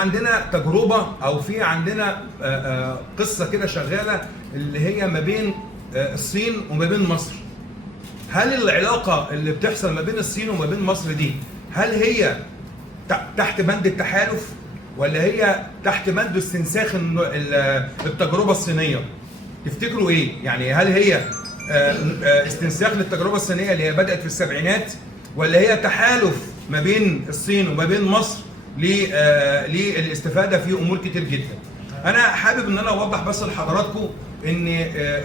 عندنا تجربه او في عندنا قصه كده شغاله اللي هي ما بين الصين وما بين مصر. هل العلاقه اللي بتحصل ما بين الصين وما بين مصر دي هل هي تحت بند التحالف ولا هي تحت بند استنساخ التجربه الصينيه؟ تفتكروا ايه؟ يعني هل هي استنساخ للتجربه الصينيه اللي هي بدات في السبعينات، ولا هي تحالف ما بين الصين وما بين مصر للاستفاده في امور كتير جدا؟ انا حابب ان انا اوضح بس لحضراتكم ان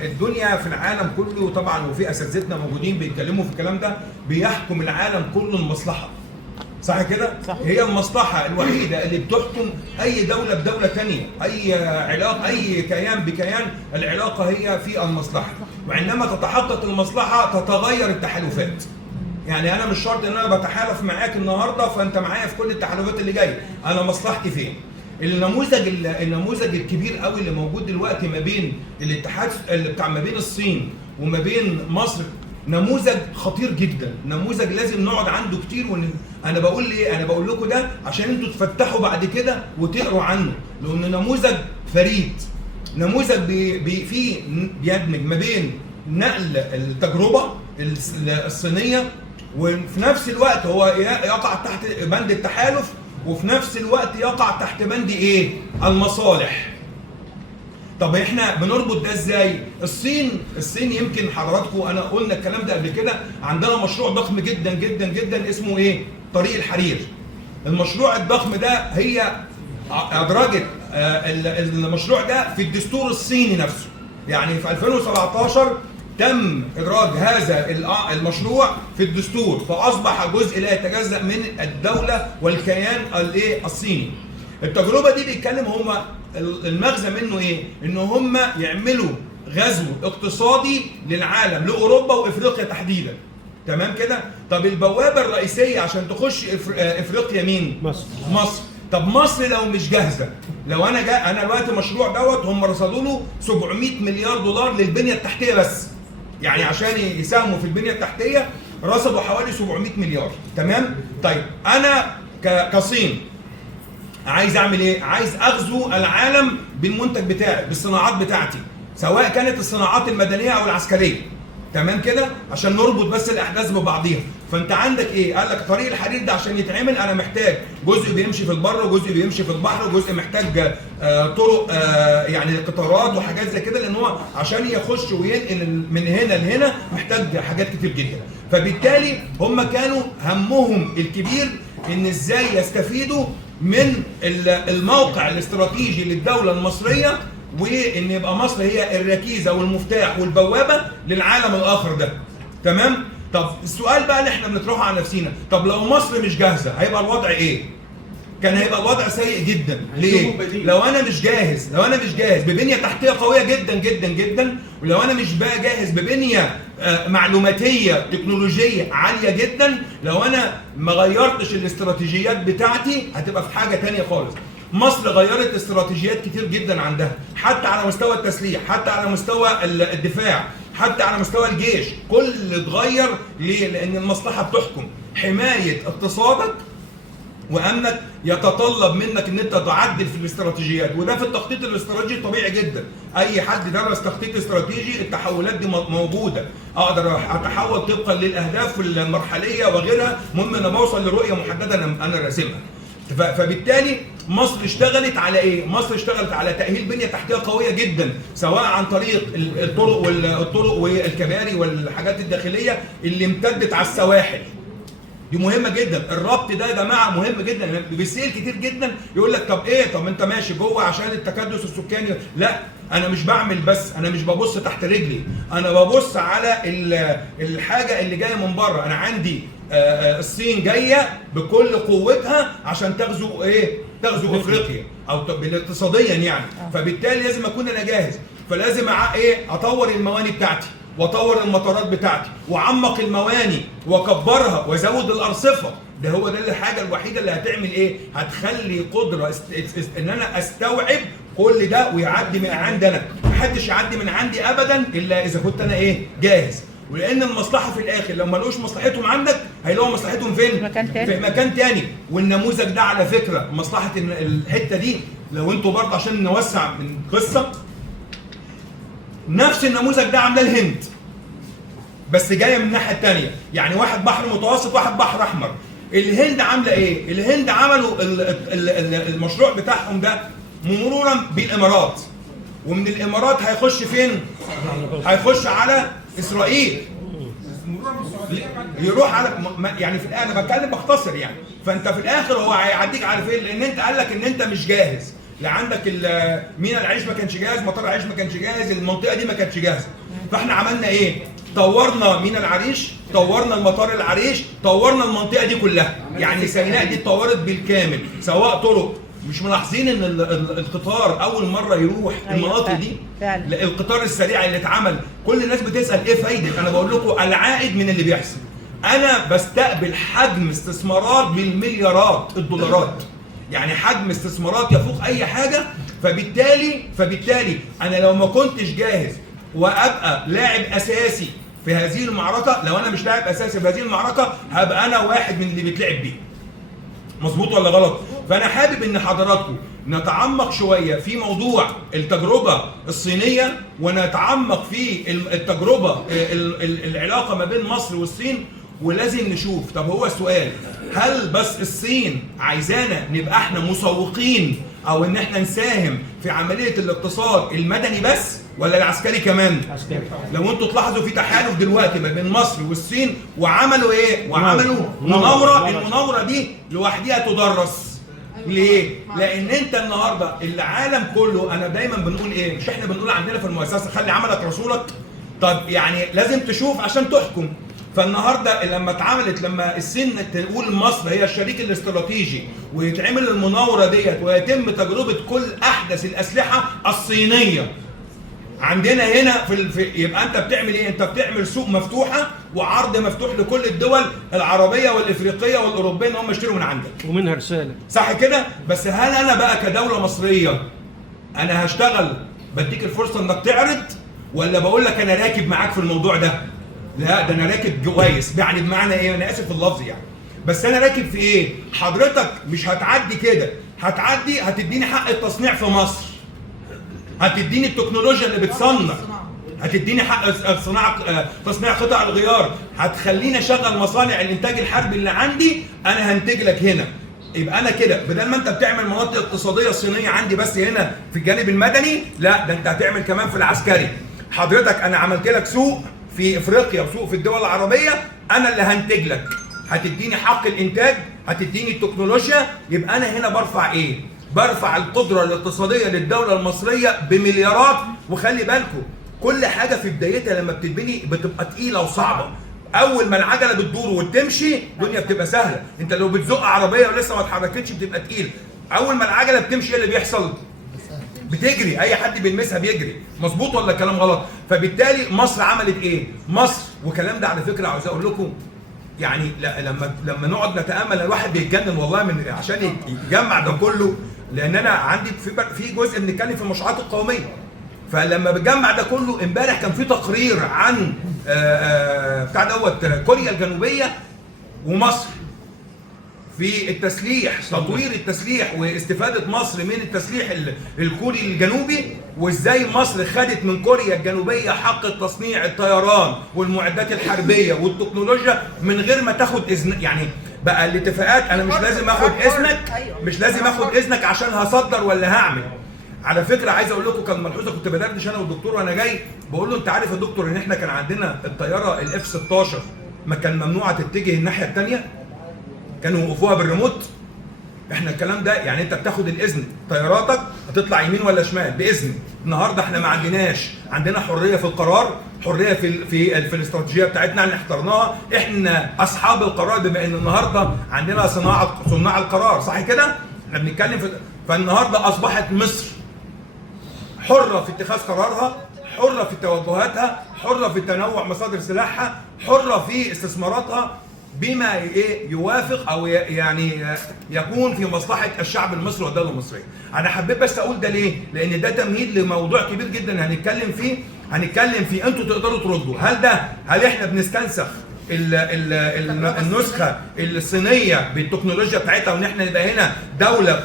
الدنيا في العالم كله طبعا، وفي اساتذتنا موجودين بيتكلموا في الكلام ده، بيحكم العالم كله المصلحه. صح كده؟ صح. هي المصلحه الوحيده اللي بتحكم اي دوله بدوله ثانيه، اي علاقه، اي كيان بكيان، العلاقه هي في المصلحه، وعندما تتحقق المصلحه تتغير التحالفات. يعني انا مش شرط ان انا بتحالف معاك النهارده فانت معايا في كل التحالفات اللي جايه، انا مصلحتي فين؟ النموذج الكبير قوي اللي موجود دلوقتي ما بين الاتحاد اللي بتاع ما بين الصين وما بين مصر نموذج خطير جدا، نموذج لازم نقعد عنده كتير. انا بقول ليه؟ انا بقول لكم ده عشان انتوا تفتحوا بعد كده وتقروا عنه، لانه نموذج فريد، نموذج فيه بيدمج ما بين نقل التجربه الصينيه، وفي نفس الوقت هو يقع تحت بند التحالف، وفي نفس الوقت يقع تحت بند ايه؟ المصالح. طب احنا بنربط ده ازاي؟ الصين يمكن حضراتكم انا قلنا الكلام ده قبل كده، عندنا مشروع ضخم جدا جدا جدا اسمه ايه؟ طريق الحرير. المشروع الضخم ده هي ادرجت المشروع ده في الدستور الصيني نفسه. يعني في 2017 تم ادراج هذا المشروع في الدستور، فاصبح جزء لا يتجزأ من الدوله والكيان الصيني. التجربه دي بيتكلم هما المغزى منه ايه؟ ان هم يعملوا غزو اقتصادي للعالم، لاوروبا وافريقيا تحديدا. تمام كده؟ طب البوابه الرئيسيه عشان تخش افريقيا مين؟ مصر. طب مصر لو مش جاهزه، لو انا دلوقتي المشروع دوت هم رصدوا له 700 مليار دولار للبنيه التحتيه بس. يعني عشان يساهموا في البنيه التحتيه رصدوا حوالي 700 مليار. تمام؟ طيب انا كصين عايز اعمل ايه؟ عايز اغزو العالم بالمنتج بتاعي، بالصناعات بتاعتي، سواء كانت الصناعات المدنيه او العسكريه. تمام كده؟ عشان نربط بس الاحداث ببعضيها. فانت عندك ايه؟ قال لك طريق الحرير ده عشان يتعمل انا محتاج جزء بيمشي في البر، وجزء بيمشي في البحر، وجزء محتاج طرق يعني قطارات وحاجات زي كده، لان هو عشان يخش وينقل من هنا لهنا محتاج حاجات كتير جدا. فبالتالي هم كانوا همهم الكبير ان ازاي يستفيدوا من الموقع الاستراتيجي للدولة المصرية، وان يبقى مصر هي الركيزة والمفتاح والبوابة للعالم الاخر ده. تمام؟ طب السؤال بقى اللي احنا بنطرحه على نفسينا، طب لو مصر مش جاهزة هيبقى الوضع ايه؟ كان هيبقى الوضع سيء جدا. ليه؟ لو انا مش جاهز ببنية تحتية قوية جدا جدا جدا، ولو انا مش بقى جاهز ببنية معلوماتية تكنولوجية عالية جدا، لو انا ما غيرتش الاستراتيجيات بتاعتي هتبقى في حاجة تانية خالص. مصر غيرت استراتيجيات كتير جدا عندها، حتى على مستوى التسليح، حتى على مستوى الدفاع، حتى على مستوى الجيش، كل اتغير. ليه؟ لان المصلحة بتحكم. حماية اقتصادك وامنك يتطلب منك ان انت تعدل في الاستراتيجيات، وده في التخطيط الاستراتيجي طبيعي جدا. اي حد درس تخطيط استراتيجي التحولات دي موجوده، اقدر اتحول طبقا للاهداف المرحليه وغيرها، المهم انا بوصل لرؤيه محدده انا راسمها. فبالتالي مصر اشتغلت على ايه؟ مصر اشتغلت على تاهيل بنيه تحتيه قويه جدا، سواء عن طريق الطرق والكباري والحاجات الداخليه اللي امتدت على السواحل. دي مهمه جدا، الربط ده يا جماعه مهم جدا. بيسال كتير جدا يقول لك طب ايه؟ طب انت ماشي جوه عشان التكدس السكاني. لا، انا مش بعمل بس، انا مش ببص تحت رجلي، انا ببص على الحاجه اللي جايه من بره. انا عندي الصين جايه بكل قوتها عشان تغزو ايه؟ تغزو افريقيا او اقتصاديا يعني. فبالتالي لازم اكون انا جاهز، فلازم ايه؟ اطور المواني بتاعتي، واطور المطارات بتاعتي، واعمق المواني واكبرها وازود الارصفه. ده هو ده الحاجه الوحيده اللي هتعمل ايه؟ هتخلي قدره ان انا استوعب كل ده ويعدي من عندي انا. محدش يعدي من عندي ابدا الا اذا كنت انا ايه؟ جاهز. ولان المصلحه في الاخر لو ما لقوش مصلحتهم عندك هيلاقوا مصلحتهم فين؟ مكان تاني. في مكان تاني. والنموذج ده على فكره مصلحه الحته دي لو انتوا برضه عشان نوسع من قصه، نفس النموذج ده عاملاه الهند بس جايه من الناحيه الثانيه، يعني واحد بحر متوسط واحد بحر احمر. الهند عامله ايه؟ الهند عملوا المشروع بتاعهم ده مرورا بالامارات، ومن الامارات هيخش فين؟ هيخش على اسرائيل، يروح على يعني في انا بتكلم بختصر يعني. فانت في الاخر هو هيعديك على فين؟ لان انت قال لك ان انت مش جاهز، لا عندك ميناء العريش ما كانش جاهز، مطار العريش ما كانش جاهز، المنطقه دي ما كانتش جاهزه. فاحنا عملنا ايه؟ طورنا ميناء العريش، طورنا المطار العريش، طورنا المنطقه دي كلها، يعني سيناء دي اتطورت بالكامل، سواء طرق. مش ملاحظين ان القطار اول مره يروح المناطق دي؟ فعلا. القطار السريع اللي اتعمل كل الناس بتسال ايه فايده؟ انا بقول لكم العائد من اللي بيحصل. انا بستقبل حجم استثمارات بالمليارات الدولارات، يعني حجم استثمارات يفوق اي حاجه. فبالتالي انا لو ما كنتش جاهز وابقى لاعب اساسي في هذه المعركه، لو انا مش لاعب اساسي في هذه المعركه هبقى انا واحد من اللي بيتلعب بيه. مظبوط ولا غلط؟ فانا حابب ان حضراتكم نتعمق شويه في موضوع التجربه الصينيه، ونتعمق في التجربه العلاقه ما بين مصر والصين. ولازم نشوف، طب هو السؤال، هل بس الصين عايزانا نبقى احنا مسوقين او ان احنا نساهم في عمليه الاقتصاد المدني بس، ولا العسكري كمان؟ عسكري. لو انتوا تلاحظوا في تحالف دلوقتي ما بين مصر والصين، وعملوا ايه؟ وعملوا مناوره. المناوره دي لوحدها تدرس. ليه؟ لان انت النهارده العالم كله، انا دايما بنقول ايه؟ مش احنا بنقول عندنا في المؤسسه خلي عملك رسولك؟ طب يعني لازم تشوف عشان تحكم. فالنهارده لما الصين تقول مصر هي الشريك الاستراتيجي، ويتعمل المناوره ديت ويتم تجربه كل احدث الاسلحه الصينيه عندنا هنا يبقى انت بتعمل ايه؟ انت بتعمل سوق مفتوحه وعرض مفتوح لكل الدول العربيه والافريقيه والاوروبيه ان هم يشتروا من عندك. ومنها رساله. صح كده؟ بس هل انا بقى كدوله مصريه انا هشتغل بديك الفرصه انك تعرض، ولا بقول لك انا راكب معاك في الموضوع ده؟ لا، ده انا راكب كويس. يعني بمعنى ايه؟ انا اسف في اللفظ يعني، بس انا راكب في ايه؟ حضرتك مش هتعدي كده، هتعدي هتديني حق التصنيع في مصر، هتديني التكنولوجيا اللي بتصنع، هتديني حق تصنيع قطع الغيار، هتخليني اشغل مصانع الانتاج الحربي اللي عندي، انا هنتج لك هنا. يبقى انا كده بدل ما انت بتعمل مناطق اقتصاديه صينيه عندي بس هنا في الجانب المدني، لا ده انت هتعمل كمان في العسكري. حضرتك انا عملت لك سوق في افريقيا وسوق في الدول العربيه، انا اللي هنتج لك، هتديني حق الانتاج، هتديني التكنولوجيا. يبقى انا هنا برفع ايه؟ برفع القدره الاقتصاديه للدوله المصريه بمليارات. وخلي بالكم كل حاجه في بدايتها لما بتتبني بتبقى تقيله وصعبه. اول ما العجله بتدور وتمشي الدنيا بتبقى سهله. انت لو بتزق عربيه ولسه ما اتحركتش بتبقى تقيل. اول ما العجله بتمشي ايه اللي بيحصل؟ بتجري، اي حد بيلمسها بيجري. مظبوط ولا كلام غلط؟ فبالتالي مصر عملت ايه؟ مصر، والكلام ده على فكره عاوز اقول لكم يعني لما نقعد نتامل الواحد بيتجنن والله من عشان يجمع ده كله. لان انا عندي في جزء بنتكلم في المشروعات القوميه، فلما بتجمع ده كله امبارح كان في تقرير عن بتاع دوت كوريا الجنوبيه ومصر في التسليح، تطوير التسليح واستفاده مصر من التسليح الكوري الجنوبي، وازاي مصر خدت من كوريا الجنوبيه حق تصنيع الطيران والمعدات الحربيه والتكنولوجيا من غير ما تاخد اذن. يعني بقى الاتفاقات انا مش لازم اخد اذنك، مش لازم اخد اذنك عشان هصدر ولا هعمل. على فكره عايز اقول لكم كان ملحوظه كنت بدردش انا والدكتور وانا جاي، بقول له انت عارف يا دكتور ان احنا كان عندنا الطياره الاف 16 ما كان ممنوعه تتجه الناحيه الثانيه، كانوا يوقفوها بالريموت. احنا الكلام ده يعني انت بتاخد الاذن طياراتك هتطلع يمين ولا شمال باذن. النهارده احنا ما عندناش، عندنا حريه في القرار، حريه في الاستراتيجيه بتاعتنا اللي اخترناها، احنا اصحاب القرار بما ان النهارده عندنا صناع القرار. صح كده؟ احنا بنتكلم فالنهارده اصبحت مصر حره في اتخاذ قرارها، حره في توجهاتها، حره في تنوع مصادر سلاحها، حره في استثماراتها بما يوافق او يعني يكون في مصلحه الشعب المصري والدوله المصريه. انا حبيت بس اقول ده ليه؟ لان ده تمهيد لموضوع كبير جدا هنتكلم فيه، هنتكلم فيه، انتوا تقدروا تردوا. هل احنا بنستنسخ النسخه الصينيه بالتكنولوجيا بتاعتها، وان احنا نبقى هنا دوله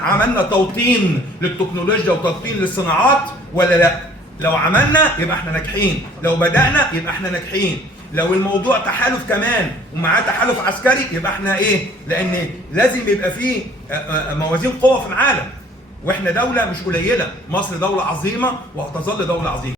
عملنا توطين للتكنولوجيا وتوطين للصناعات ولا لا؟ لو عملنا يبقى احنا ناجحين، لو بدأنا يبقى احنا ناجحين، لو الموضوع تحالف كمان ومعاه تحالف عسكري يبقى احنا ايه؟ لان لازم يبقى فيه موازين قوة في العالم، واحنا دولة مش قليلة، مصر دولة عظيمة وهتظل دولة عظيمة.